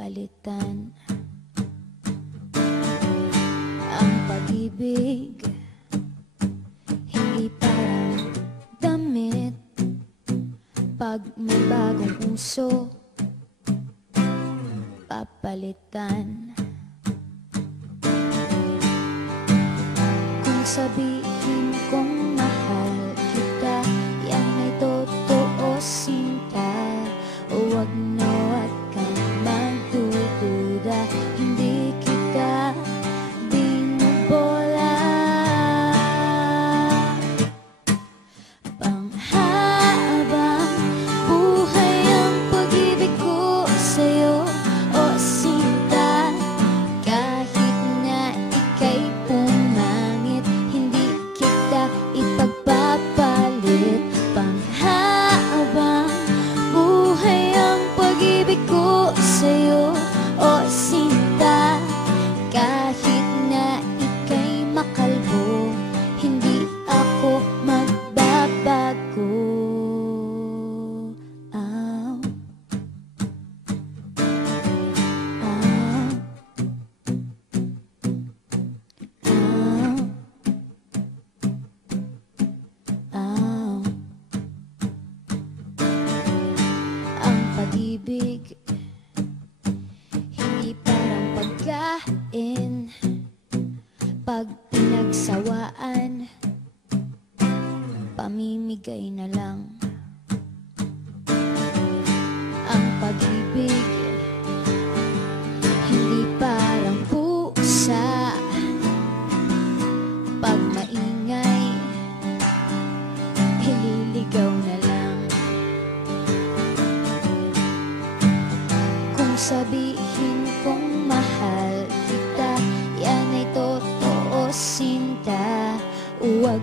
papalitan ang pag-ibig. Hindi parang damit pag may bagong uso, papalitan. Kung sabihin kong mahal kita, yan ay totoo, sinta. Huwag na huwag kang magdududa, hindi kita binubola. Panghabang buhay ang pag-ibig ko sa'yo, o sinta. Kahit na ika'y pumangit, hindi kita ipagpapalit. Panghabang buhay ang pag-ibig ko sa'yo, o sinta. Kahit na ika'y makalbo, hindi ako magbabago. Aw. Aw. Aw. Aw. Ang pag-ibig hindi parang pagkain, pag pinagsawaan, pamimigay na lang. Ang pag-ibig hindi parang pusa, pag maingay, ililigaw na lang. Kung sabihin kong mahal kita, yan ay totoo, sinta. Huwag